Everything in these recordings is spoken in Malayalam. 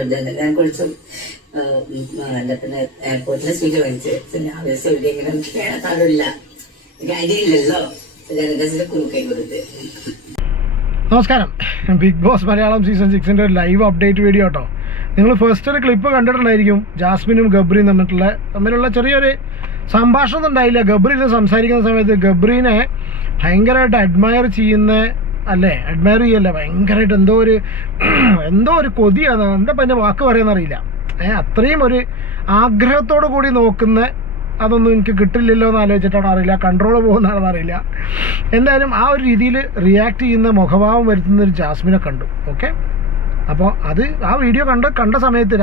ഞാൻ കുറിച്ചും എൻ്റെ പിന്നെ എയർപോർട്ടിലെ സ്വീറ്റ് വാങ്ങിച്ച് ആവശ്യം ഇവിടെ ഇങ്ങനെ താഴില്ല കാര്യമില്ലല്ലോ കുറുക്കൈ കൊടുത്ത്. നമസ്കാരം, ബിഗ് ബോസ് മലയാളം സീസൺ 6 ഒരു ലൈവ് അപ്ഡേറ്റ് വീഡിയോ കേട്ടോ. നിങ്ങൾ ഫസ്റ്റ് ഒരു ക്ലിപ്പ് കണ്ടിട്ടുണ്ടായിരിക്കും. ജാസ്മിനും ഗബ്രിയും തമ്മിലുള്ള ചെറിയൊരു സംഭാഷണം ഉണ്ടായില്ല. ഗബ്രിയിൽ സംസാരിക്കുന്ന സമയത്ത് ഗബ്രീനെ ഭയങ്കരമായിട്ട് അഡ്മയർ ചെയ്യുന്ന അഡ്മയർ ചെയ്യല്ല, ഭയങ്കരമായിട്ട് എന്തോ ഒരു കൊതിയാണ്, എന്താ പിന്നെ വാക്ക് പറയുന്നറിയില്ല. അത്രയും ഒരു ആഗ്രഹത്തോടു കൂടി നോക്കുന്ന അതൊന്നും എനിക്ക് കിട്ടില്ലല്ലോ എന്ന് ആലോചിച്ചിട്ടാണോ അറിയില്ല, കൺട്രോൾ പോകുന്നതാണെന്ന് അറിയില്ല. എന്തായാലും ആ ഒരു രീതിയിൽ റിയാക്ട് ചെയ്യുന്ന മുഖഭാവം വരുത്തുന്ന ഒരു ജാസ്മിനെ കണ്ടു. ഓക്കെ, അപ്പോൾ അത് ആ വീഡിയോ കണ്ട സമയത്ത്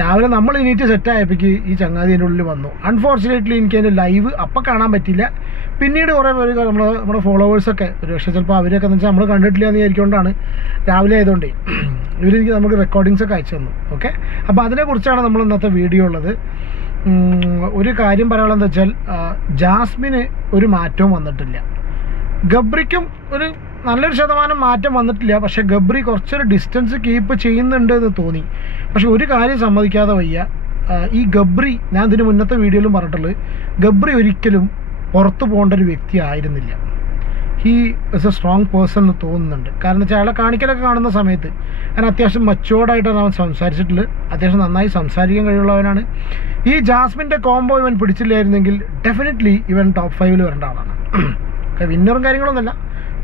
രാവിലെ നമ്മൾ എണീറ്റ് സെറ്റായപ്പോഴേക്ക് ഈ ചങ്ങാതിൻ്റെ ഉള്ളിൽ വന്നു. അൺഫോർച്ചുനേറ്റ്ലി എനിക്ക് അതിൻ്റെ ലൈവ് അപ്പം കാണാൻ പറ്റില്ല. പിന്നീട് കുറേ പേര് നമ്മുടെ ഫോളോവേഴ്സൊക്കെ ഒരു പക്ഷേ ചിലപ്പോൾ അവരൊക്കെ എന്ന് വെച്ചാൽ നമ്മൾ കണ്ടിട്ടില്ല എന്ന് വിചാരിക്കൊണ്ടാണ്, രാവിലെ ആയതുകൊണ്ടേ ഇവർ നമുക്ക് റെക്കോർഡിങ്സൊക്കെ അയച്ചു തന്നു. ഓക്കെ, അപ്പോൾ അതിനെക്കുറിച്ചാണ് നമ്മൾ ഇന്നത്തെ വീഡിയോ ഉള്ളത്. ഒരു കാര്യം പറയാനുള്ളതെന്ന് വെച്ചാൽ ജാസ്മിന് ഒരു മാറ്റവും വന്നിട്ടില്ല. ഗബ്രിക്കും ഒരു നല്ലൊരു ശതമാനം മാറ്റം വന്നിട്ടില്ല. പക്ഷേ ഗബ്രി കുറച്ചൊരു ഡിസ്റ്റൻസ് കീപ്പ് ചെയ്യുന്നുണ്ട് എന്ന് തോന്നി. പക്ഷെ ഒരു കാര്യം സമ്മതിക്കാതെ വയ്യ, ഈ ഗബ്രി, ഞാൻ ഇതിന് മുന്നത്തെ വീഡിയോയിലും പറഞ്ഞിട്ടുള്ളത്, ഗബ്രി ഒരിക്കലും പുറത്തു പോകേണ്ട ഒരു വ്യക്തി ആയിരുന്നില്ല. He is A strong person എന്ന് തോന്നുന്നുണ്ട്. കാരണം വെച്ചാൽ അയാളെ കാണിക്കലൊക്കെ കാണുന്ന സമയത്ത് ഞാൻ അത്യാവശ്യം മച്ചുവേർഡായിട്ടാണ് അവൻ സംസാരിച്ചിട്ടുള്ളത്. അത്യാവശ്യം നന്നായി സംസാരിക്കാൻ കഴിവുള്ളവനാണ്. ഈ ജാസ്മിൻ്റെ കോംബോ ഇവൻ പിടിച്ചില്ലായിരുന്നെങ്കിൽ ഡെഫിനറ്റ്ലി ഇവൻ ടോപ്പ് 5 വരേണ്ട ആളാണ്. വിന്നറും കാര്യങ്ങളൊന്നുമല്ല,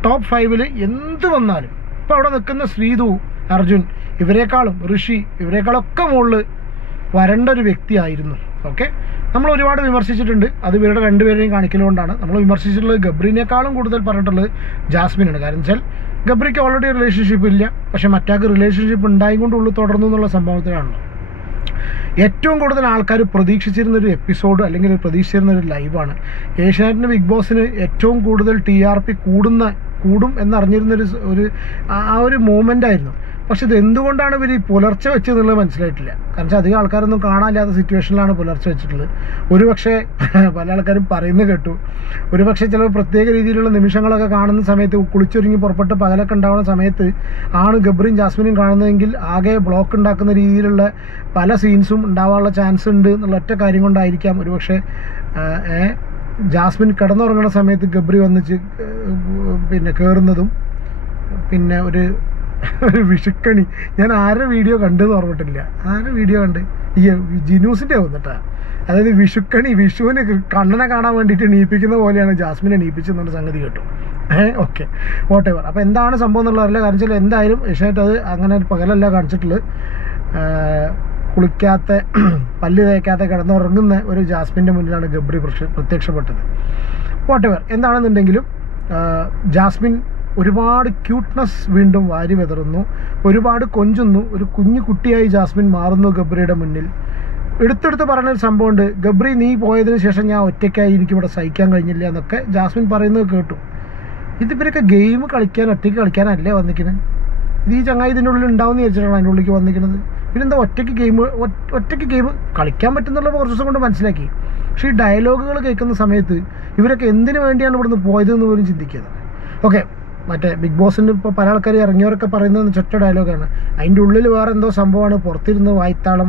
ടോപ്പ് 5 എന്ത് വന്നാലും. ഇപ്പോൾ അവിടെ നിൽക്കുന്ന ശ്രീതു, അർജുൻ, ഇവരെക്കാളും ഋഷി, ഇവരെക്കാളൊക്കെ മുകളിൽ വരേണ്ട ഒരു വ്യക്തിയായിരുന്നു. ഓക്കെ, നമ്മൾ ഒരുപാട് വിമർശിച്ചിട്ടുണ്ട്. അത് ഇവരുടെ രണ്ടുപേരെയും കാണിക്കലുകൊണ്ടാണ് നമ്മൾ വിമർശിച്ചിട്ടുള്ളത്. ഗബ്രീനേക്കാളും കൂടുതൽ പറഞ്ഞിട്ടുള്ളത് ജാസ്മിനാണ്. കാരണം വെച്ചാൽ ഗബ്രിക്ക് ഓൾറെഡി റിലേഷൻഷിപ്പ് ഇല്ല, പക്ഷേ മറ്റാൾക്ക് റിലേഷൻഷിപ്പ് ഉണ്ടായിക്കൊണ്ടുള്ളൂ തുടർന്നു എന്നുള്ള സംഭവത്തിലാണല്ലോ. ഏറ്റവും കൂടുതൽ ആൾക്കാർ പ്രതീക്ഷിച്ചിരുന്നൊരു എപ്പിസോഡ് അല്ലെങ്കിൽ പ്രതീക്ഷിച്ചിരുന്നൊരു ലൈവാണ്. ഏഷ്യാനെറ്റിന് ബിഗ് ബോസിന് ഏറ്റവും കൂടുതൽ TRP കൂടും എന്നറിഞ്ഞിരുന്നൊരു ഒരു മൂമെൻ്റ് ആയിരുന്നു. പക്ഷെ ഇത് എന്തുകൊണ്ടാണ് ഇവർ ഈ പുലർച്ചെ വെച്ചതെന്നുള്ളത് മനസ്സിലായിട്ടില്ല. കാരണം വെച്ചാൽ അധികം ആൾക്കാരൊന്നും കാണാനില്ലാത്ത സിറ്റുവേഷനിലാണ് പുലർച്ചെ വെച്ചിട്ടുള്ളത്. ഒരുപക്ഷെ പല ആൾക്കാരും പറയുന്നത് കേട്ടു, ഒരുപക്ഷെ ചില പ്രത്യേക രീതിയിലുള്ള നിമിഷങ്ങളൊക്കെ കാണുന്ന സമയത്ത്, കുളിച്ചൊരുങ്ങി പുറപ്പെട്ട് പകലൊക്കെ ഉണ്ടാകുന്ന സമയത്ത് ആണ് ഗബ്രിയും ജാസ്മിനും കാണുന്നതെങ്കിൽ ആകെ ബ്ലോക്ക് ഉണ്ടാക്കുന്ന രീതിയിലുള്ള പല സീൻസും ഉണ്ടാവാനുള്ള ചാൻസ് ഉണ്ട് എന്നുള്ള ഒറ്റ കാര്യം കൊണ്ടായിരിക്കാം ഒരുപക്ഷെ ജാസ്മിൻ കിടന്നുറങ്ങുന്ന സമയത്ത് ഗബ്രി വന്നിച്ച് പിന്നെ കയറുന്നതും. പിന്നെ ഒരു വിഷുക്കണി, ഞാൻ ആരുടെ വീഡിയോ കണ്ടെന്ന് ഓർമ്മട്ടില്ല, ആരുടെ വീഡിയോ കണ്ട്, ഈ ജിനൂസിൻ്റെ വന്നിട്ടാ. അതായത് വിഷുക്കണി, വിഷുവിന് കണ്ണനെ കാണാൻ വേണ്ടിയിട്ട് എണീപ്പിക്കുന്ന പോലെയാണ് ജാസ്മിനെ എണീപ്പിച്ചെന്നുള്ള സംഗതി കേട്ടു. Okay, whatever. അപ്പോൾ എന്താണ് സംഭവം എന്നുള്ളതല്ല. കാരണം വെച്ചാൽ എന്തായാലും ഏഷ്യാനെറ്റ് അത് അങ്ങനെ പകലല്ല കാണിച്ചിട്ടുള്ളത്. കുളിക്കാത്ത, പല്ല് തേക്കാത്ത കിടന്നുറങ്ങുന്ന ഒരു ജാസ്മിൻ്റെ മുന്നിലാണ് ഗബ്രി പ്രത്യക്ഷപ്പെട്ടത്. വോട്ടെവർ എന്താണെന്നുണ്ടെങ്കിലും ജാസ്മിൻ ഒരുപാട് ക്യൂട്ട്നെസ് വീണ്ടും വാരി വെതറുന്നു, ഒരുപാട് കൊഞ്ചുന്നു. ഒരു കുഞ്ഞു കുട്ടിയായി ജാസ്മിൻ മാറുന്നു ഗബ്രിയുടെ മുന്നിൽ. എടുത്തെടുത്ത് പറഞ്ഞൊരു സംഭവമുണ്ട്, ഗബ്രി നീ പോയതിന് ശേഷം ഞാൻ ഒറ്റയ്ക്കായി, എനിക്കിവിടെ സഹിക്കാൻ കഴിഞ്ഞില്ല എന്നൊക്കെ ജാസ്മിൻ പറയുന്നത് കേട്ടു. ഇതിവരൊക്കെ ഗെയിം ഒറ്റയ്ക്ക് കളിക്കാനല്ലേ വന്നിരിക്കുന്നത്? ഇത് ഈ ചങ്ങായി ഇതിൻ്റെ ഉള്ളിൽ ഉണ്ടാവുമെന്ന് വിചാരിച്ചിട്ടാണ് അതിൻ്റെ ഉള്ളിലേക്ക് വന്നിരിക്കുന്നത്. പിന്നെന്താ ഒറ്റയ്ക്ക് ഗെയിം കളിക്കാൻ പറ്റുന്നുള്ള കുറച്ച് ദിവസം കൊണ്ട് മനസ്സിലാക്കി. പക്ഷേ ഈ ഡയലോഗുകൾ കേൾക്കുന്ന സമയത്ത് ഇവരൊക്കെ എന്തിനു വേണ്ടിയാണ് ഇവിടുന്ന് പോയതെന്ന് പോലും ചിന്തിക്കുന്നത്. ഓക്കെ, മറ്റേ ബിഗ് ബോസിന് ഇപ്പോൾ പല ആൾക്കാർ ഇറങ്ങിയവരൊക്കെ പറയുന്നത് ചൊറ്റ ഡയലോഗാണ്. അതിൻ്റെ ഉള്ളിൽ വേറെ എന്തോ സംഭവമാണ്. പുറത്തിരുന്ന് വായ്ത്താളം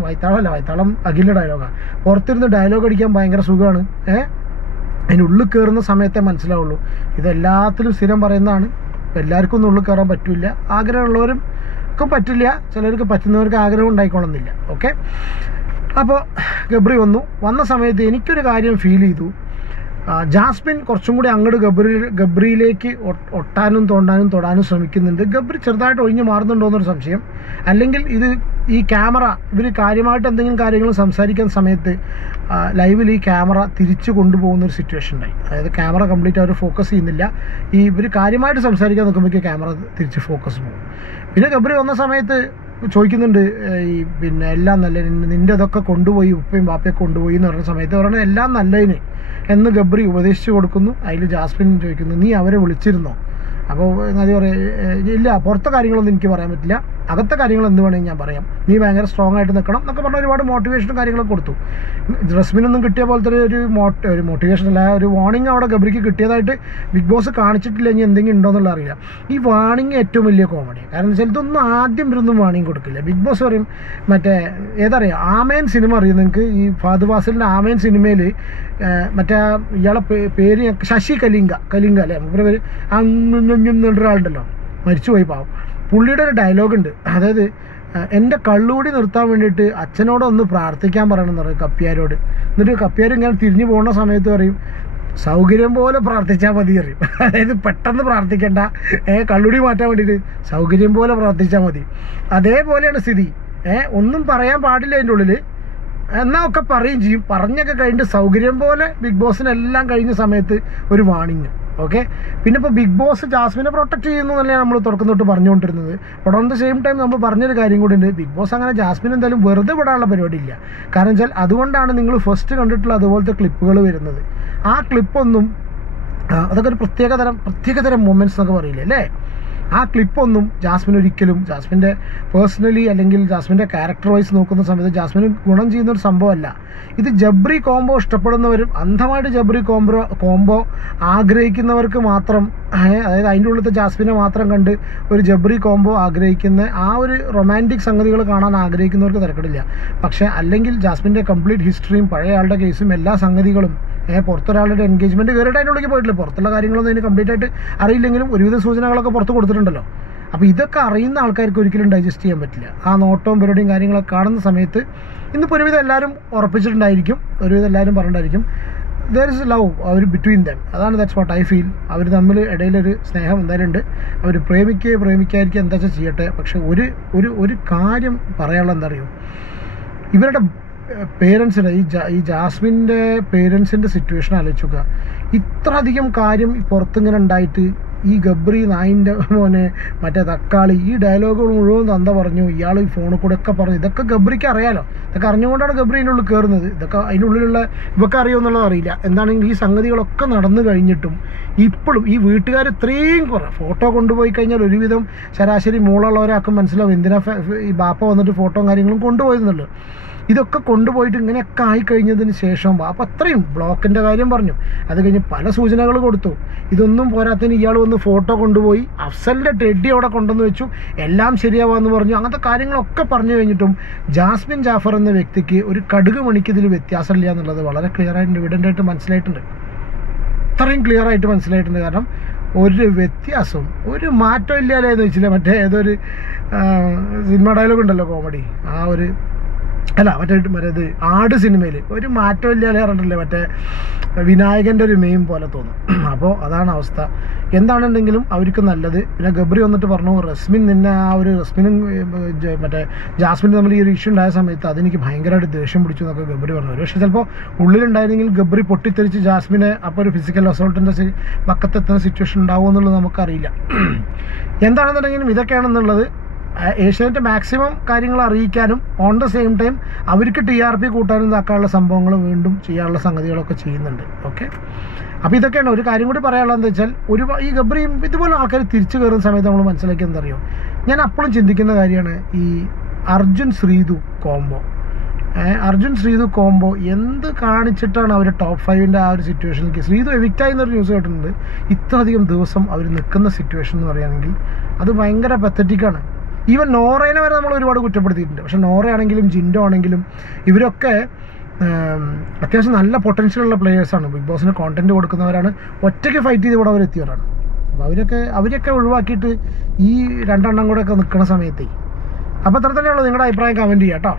അഖിലിൻ്റെ ഡയലോഗാണ്. പുറത്തിരുന്ന് ഡയലോഗ് അടിക്കാൻ ഭയങ്കര സുഖമാണ്. അതിൻ്റെ ഉള്ളിൽ കയറുന്ന സമയത്തേ മനസ്സിലാവുള്ളൂ. ഇതെല്ലാത്തിലും സ്ഥിരം പറയുന്നതാണ്. എല്ലാവർക്കും ഒന്നും ഉള്ളിൽ കയറാൻ പറ്റില്ല. ആഗ്രഹമുള്ളവർക്കും പറ്റില്ല, ചിലർക്ക് പറ്റുന്നവർക്ക് ആഗ്രഹം ഉണ്ടായിക്കൊള്ളുന്നില്ല. ഓക്കെ, അപ്പോൾ ഗബ്രി വന്ന സമയത്ത് എനിക്കൊരു കാര്യം ഫീൽ ചെയ്തു. ജാസ്മിൻ കുറച്ചും കൂടി അങ്ങോട്ട് ഗബ്രിയിലേക്ക് ഒട്ടാനും തൊടാനും ശ്രമിക്കുന്നുണ്ട്. ഗബ്രി ചെറുതായിട്ട് ഒഴിഞ്ഞു മാറുന്നുണ്ടോ എന്നൊരു സംശയം. അല്ലെങ്കിൽ ഈ ക്യാമറ, ഇവർ കാര്യമായിട്ട് എന്തെങ്കിലും കാര്യങ്ങൾ സംസാരിക്കുന്ന സമയത്ത് ലൈവിൽ ഈ ക്യാമറ തിരിച്ചു കൊണ്ടുപോകുന്നൊരു സിറ്റുവേഷൻ ഉണ്ടായി. അതായത് ക്യാമറ കംപ്ലീറ്റ് അവർ ഫോക്കസ് ചെയ്യുന്നില്ല. ഇവർ കാര്യമായിട്ട് സംസാരിക്കാൻ നോക്കുമ്പോഴേക്ക് ക്യാമറ തിരിച്ച് ഫോക്കസ് പോകും. പിന്നെ ഗബ്രി വന്ന സമയത്ത് ചോദിക്കുന്നുണ്ട്, പിന്നെ എല്ലാം നല്ല, നിൻ്റെ ഇതൊക്കെ കൊണ്ടുപോയി, ഉപ്പയും ബാപ്പയൊക്കെ കൊണ്ടുപോയി എന്ന് പറഞ്ഞ സമയത്ത് പറയുന്നത് എല്ലാം നല്ലതിന് എന്ന് ഗബ്രി ഉപദേശിച്ച് കൊടുക്കുന്നു. അതിൽ ജാസ്മിൻ ചോദിക്കുന്നു, നീ അവരെ വിളിച്ചിരുന്നോ? അപ്പോൾ നദി പറയാം, ഇല്ല, പുറത്തെ കാര്യങ്ങളൊന്നും എനിക്ക് പറയാൻ പറ്റില്ല, അകത്തെ കാര്യങ്ങൾ എന്ത് വേണമെങ്കിൽ ഞാൻ പറയാം, നീ ഭയങ്കര സ്ട്രോങ് ആയിട്ട് നിൽക്കണം എന്നൊക്കെ പറഞ്ഞ ഒരുപാട് മോട്ടിവേഷനും കാര്യങ്ങളൊക്കെ കൊടുത്തു. റസ്മിനൊന്നും കിട്ടിയ പോലത്തെ ഒരു മോട്ടിവേഷൻ അല്ല, ഒരു വാർണിംഗ് അവിടെ ഗബ്രിക്ക് കിട്ടിയതായിട്ട് ബിഗ് ബോസ് കാണിച്ചിട്ടില്ല. ഇനി എന്തെങ്കിലും ഉണ്ടോ എന്നുള്ള അറിയില്ല. ഈ വാർണിംഗ് ഏറ്റവും വലിയ കോമഡിയാണ്. കാരണം വെച്ചാൽ ഇതൊന്നും ആദ്യം ഇവരൊന്നും വാർണിംഗ് കൊടുക്കില്ല. ബിഗ് ബോസ് പറയും മറ്റേ ഏതറിയാം, ആമേൻ സിനിമ അറിയും നിങ്ങൾക്ക്? ഈ ഫഹദ് ഫാസിലിൻ്റെ ആമേൻ സിനിമയിൽ മറ്റേ ഇയാളെ പേര് ശശി കലിംഗ അല്ലേ ഇവരുടെ പേര്, ഒരാളുണ്ടല്ലോ, മരിച്ചുപോയി പാവം. പുള്ളിയുടെ ഒരു ഡയലോഗുണ്ട്, അതായത് എൻ്റെ കള്ളുകൂടി നിർത്താൻ വേണ്ടിയിട്ട് അച്ഛനോടൊന്ന് പ്രാർത്ഥിക്കാൻ പറയണമെന്ന് പറയും കപ്പ്യാരോട്. എന്നിട്ട് കപ്പ്യാർ ഇങ്ങനെ തിരിഞ്ഞു പോകുന്ന സമയത്ത് പറയും സൗകര്യം പോലെ പ്രാർത്ഥിച്ചാൽ മതി അറിയും. അതായത് പെട്ടെന്ന് പ്രാർത്ഥിക്കേണ്ട, കള്ളുടി മാറ്റാൻ വേണ്ടിയിട്ട് സൗകര്യം പോലെ പ്രാർത്ഥിച്ചാൽ മതി. അതേപോലെയാണ് സ്ഥിതി. ഒന്നും പറയാൻ പാടില്ല അതിൻ്റെ ഉള്ളിൽ, എന്നാൽ ഒക്കെ പറയുകയും ചെയ്യും. പറഞ്ഞൊക്കെ കഴിഞ്ഞിട്ട് സൗകര്യം പോലെ ബിഗ് ബോസിനെല്ലാം കഴിഞ്ഞ സമയത്ത് ഒരു വാണിങ്. ഓക്കെ, പിന്നെ ഇപ്പോൾ ബിഗ് ബോസ് ജാസ്മിനെ പ്രൊട്ടക്ട് ചെയ്യുന്നു എന്നല്ലേ നമ്മൾ തുടക്കം തൊട്ട് പറഞ്ഞുകൊണ്ടിരുന്നത്. But on the same time നമ്മൾ പറഞ്ഞൊരു കാര്യം കൂടി ഉണ്ട്, ബിഗ് ബോസ് അങ്ങനെ ജാസ്മിൻ എന്തായാലും വെറുതെ വിടാനുള്ള പരിപാടിയില്ല. കാരണം വെച്ചാൽ അതുകൊണ്ടാണ് നിങ്ങൾ ഫസ്റ്റ് കണ്ടിട്ടുള്ള അതുപോലത്തെ ക്ലിപ്പുകൾ വരുന്നത്. ആ ക്ലിപ്പൊന്നും അതൊക്കെ ഒരു പ്രത്യേകതരം മൊമെൻറ്റ്സ് എന്നൊക്കെ പറയില്ലേ അല്ലേ, ആ ക്ലിപ്പൊന്നും ജാസ്മിൻ ഒരിക്കലും ജാസ്മിൻ്റെ പേഴ്സണലി അല്ലെങ്കിൽ ജാസ്മിൻ്റെ ക്യാരക്ടർ വൈസ് നോക്കുന്ന സമയത്ത് ജാസ്മിന് ഗുണം ചെയ്യുന്നൊരു സംഭവമല്ല. ഇത് ജബ്രി കോംബോ ഇഷ്ടപ്പെടുന്നവരും അന്ധമായിട്ട് ജബ്രി കോംബോ ആഗ്രഹിക്കുന്നവർക്ക് മാത്രം, അതായത് അതിൻ്റെ ഉള്ളിലത്തെ ജാസ്മിനെ മാത്രം കണ്ട് ഒരു ജബ്രി കോംബോ ആഗ്രഹിക്കുന്ന ആ ഒരു റൊമാൻറ്റിക് സംഗതികൾ കാണാൻ ആഗ്രഹിക്കുന്നവർക്ക് തിരക്കിടില്ല. പക്ഷേ അല്ലെങ്കിൽ ജാസ്മിൻ്റെ കംപ്ലീറ്റ് ഹിസ്റ്ററിയും പഴയ ആളുടെ കേസും എല്ലാ സംഗതികളും പുറത്തൊരാളുടെ എൻഗേജ്മെൻറ്റ് കയറിയിട്ട് അതിൻ്റെ ഉള്ളിലേക്ക് പോയിട്ടില്ല. പുറത്തുള്ള കാര്യങ്ങളൊന്നും അതിന് കംപ്ലീറ്റ് ആയിട്ട് അറിയില്ലെങ്കിലും ഒരുവിധ സൂചനകളൊക്കെ പുറത്ത് കൊടുത്തിട്ടുണ്ടല്ലോ. അപ്പോൾ ഇതൊക്കെ അറിയുന്ന ആൾക്കാർക്ക് ഒരിക്കലും ഡൈജസ്റ്റ് ചെയ്യാൻ പറ്റില്ല. ആ നോട്ടവും പരിപാടിയും കാര്യങ്ങളൊക്കെ കാണുന്ന സമയത്ത് ഇന്നിപ്പോൾ ഒരുവിധം എല്ലാവരും ഉറപ്പിച്ചിട്ടുണ്ടായിരിക്കും, ഒരുവിധം എല്ലാവരും പറഞ്ഞിട്ടുണ്ടായിരിക്കും ദർ ഇസ് ലവ് അവർ ബിറ്റ്വീൻ ദം. അതാണ് ദാറ്റ്സ് വാട്ട് ഐ ഫീൽ. അവർ തമ്മിൽ ഇടയിലൊരു സ്നേഹം എന്തായാലും ഉണ്ട്. അവർ പ്രേമിക്കാതിരിക്കുക എന്താ വെച്ചാൽ ചെയ്യട്ടെ. പക്ഷെ ഒരു കാര്യം പറയാനുള്ള എന്താ അറിയോ, ഇവരുടെ പേരൻസിൻ്റെ ഈ ജാസ്മിൻ്റെ പേരൻസിൻ്റെ സിറ്റുവേഷൻ ആലോചിച്ച് നോക്കുക. ഇത്ര അധികം കാര്യം പുറത്തിങ്ങനെ ഉണ്ടായിട്ട് ഈ ഗബ്രി നായിൻ്റെ മോനെ മറ്റേ തക്കാളി ഈ ഡയലോഗുകൾ മുഴുവൻ തന്ത പറഞ്ഞു, ഇയാൾ ഈ ഫോണിൽ കൂടെ ഒക്കെ പറഞ്ഞു. ഇതൊക്കെ ഗബ്രിക്ക് അറിയാലോ, ഇതൊക്കെ അറിഞ്ഞുകൊണ്ടാണ് ഗബ്രി അതിൻ്റെ ഉള്ളിൽ കയറുന്നത്. ഇതൊക്കെ അതിൻ്റെ ഉള്ളിലുള്ള ഇവർക്ക് അറിയുമെന്നുള്ളത് അറിയില്ല. എന്താണെങ്കിൽ ഈ സംഗതികളൊക്കെ നടന്നു കഴിഞ്ഞിട്ടും ഇപ്പോഴും ഈ വീട്ടുകാർ ഇത്രയും ഫോട്ടോ കൊണ്ടുപോയി കഴിഞ്ഞാൽ ഒരുവിധം ശരാശരി മൂളുള്ളവരാക്കും മനസ്സിലാവും എന്തിനാ ഈ ബാപ്പ വന്നിട്ട് ഫോട്ടോയും കാര്യങ്ങളും കൊണ്ടുപോയിരുന്നല്ലോ. ഇതൊക്കെ കൊണ്ടുപോയിട്ട് ഇങ്ങനെയൊക്കെ ആയിക്കഴിഞ്ഞതിന് ശേഷം അപ്പോൾ അത്രയും ബ്ലോക്കിൻ്റെ കാര്യം പറഞ്ഞു, അത് കഴിഞ്ഞ് പല സൂചനകൾ കൊടുത്തു. ഇതൊന്നും പോരാത്തതിന് ഇയാൾ വന്ന് ഫോട്ടോ കൊണ്ടുപോയി അഫ്സലിൻ്റെ ടെഡി അവിടെ കൊണ്ടുവന്ന് വെച്ചു, എല്ലാം ശരിയാവാമെന്ന് പറഞ്ഞു. അങ്ങനത്തെ കാര്യങ്ങളൊക്കെ പറഞ്ഞു കഴിഞ്ഞിട്ടും ജാസ്മിൻ ജാഫർ എന്ന വ്യക്തിക്ക് ഒരു കടുക് മണിക്ക് ഇതിൽ വ്യത്യാസമില്ല എന്നുള്ളത് വളരെ ക്ലിയറായിട്ട് എവിഡൻ്റായിട്ട് മനസ്സിലായിട്ടുണ്ട്. അത്രയും ക്ലിയറായിട്ട് മനസ്സിലായിട്ടുണ്ട്. കാരണം ഒരു വ്യത്യാസവും ഒരു മാറ്റം ഇല്ലാലേ എന്ന് വെച്ചില്ല. മറ്റേ ഏതൊരു സിനിമ ഡയലോഗ് ഉണ്ടല്ലോ കോമഡി, ആ ഒരു മറ്റേത് ആട് സിനിമയിൽ ഒരു മാറ്റം ഇല്ലാതെ പറഞ്ഞിട്ടില്ലേ, മറ്റേ വിനായകൻ്റെ ഒരു മെയിം പോലെ തോന്നും. അപ്പോൾ അതാണ് അവസ്ഥ. എന്താണെന്നുണ്ടെങ്കിലും അവർക്ക് നല്ലത്. പിന്നെ ഗബ്രി വന്നിട്ട് പറഞ്ഞു റസ്മിനും മറ്റേ ജാസ്മിനും തമ്മിൽ ഈ ഒരു ഇഷ്യൂ ഉണ്ടായ സമയത്ത് അതെനിക്ക് ഭയങ്കരമായിട്ട് ദേഷ്യം പിടിച്ചു എന്നൊക്കെ ഗബ്രി പറഞ്ഞു. പക്ഷേ ചിലപ്പോൾ ഉള്ളിലുണ്ടായിരുന്നെങ്കിൽ ഗബ്രി പൊട്ടിത്തെറിച്ച് ജാസ്മിനെ അപ്പോൾ ഒരു ഫിസിക്കൽ അസോൾട്ടിൻ്റെ പക്കത്തെത്തുന്ന സിറ്റുവേഷൻ ഉണ്ടാവുമോ എന്നുള്ളത് നമുക്കറിയില്ല. എന്താണെന്നുണ്ടെങ്കിലും ഇതൊക്കെയാണെന്നുള്ളത് ഏഷ്യാനെറ്റ് മാക്സിമം കാര്യങ്ങൾ അറിയിക്കാനും ഓൺ ദ സെയിം ടൈം അവർക്ക് TRP കൂട്ടാനും ഇതാക്കാനുള്ള സംഭവങ്ങൾ വീണ്ടും ചെയ്യാനുള്ള സംഗതികളൊക്കെ ചെയ്യുന്നുണ്ട്. ഓക്കെ, അപ്പോൾ ഇതൊക്കെയാണ്. ഒരു കാര്യം കൂടി പറയാനുള്ളത് എന്താ വെച്ചാൽ ഈ ഗബ്രിയും ഇതുപോലെ ആൾക്കാർ തിരിച്ചു കയറുന്ന സമയത്ത് നമ്മൾ മനസ്സിലാക്കിയത് എന്താ അറിയോ, ഞാൻ അപ്പോഴും ചിന്തിക്കുന്ന കാര്യമാണ് ഈ അർജുൻ ശ്രീതു കോംബോ എന്ത് കാണിച്ചിട്ടാണ് അവർ ടോപ്പ് 5ൻ്റെ ആ ഒരു സിറ്റുവേഷനിലേക്ക് ശ്രീതു എവിക്റ്റായി എന്നൊരു ന്യൂസ് കേട്ടിട്ടുണ്ട്. ഇത്രയധികം ദിവസം അവർ നിൽക്കുന്ന സിറ്റുവേഷൻ എന്ന് പറയുകയാണെങ്കിൽ അത് ഭയങ്കര പത്തറ്റിക്കാണ്. ഈവൻ നോറേനെ വരെ നമ്മൾ ഒരുപാട് കുറ്റപ്പെടുത്തിയിട്ടുണ്ട്. പക്ഷേ നോറയാണെങ്കിലും ജിൻഡോ ആണെങ്കിലും ഇവരൊക്കെ അത്യാവശ്യം നല്ല പൊട്ടൻഷ്യലുള്ള പ്ലേയേഴ്സാണ്. ബിഗ് ബോസിന് കോണ്ടന്റ് കൊടുക്കുന്നവരാണ്, ഒറ്റയ്ക്ക് ഫൈറ്റ് ചെയ്ത് ഇവിടെ അവരെത്തിയവരാണ്. അപ്പോൾ അവരൊക്കെ ഒഴിവാക്കിയിട്ട് ഈ രണ്ടെണ്ണം കൂടെ ഒക്കെ നിൽക്കുന്ന സമയത്തേ. അപ്പോൾ അത്ര തന്നെയുള്ളൂ. നിങ്ങളുടെ അഭിപ്രായം കമൻറ്റ് ചെയ്യാം കേട്ടോ.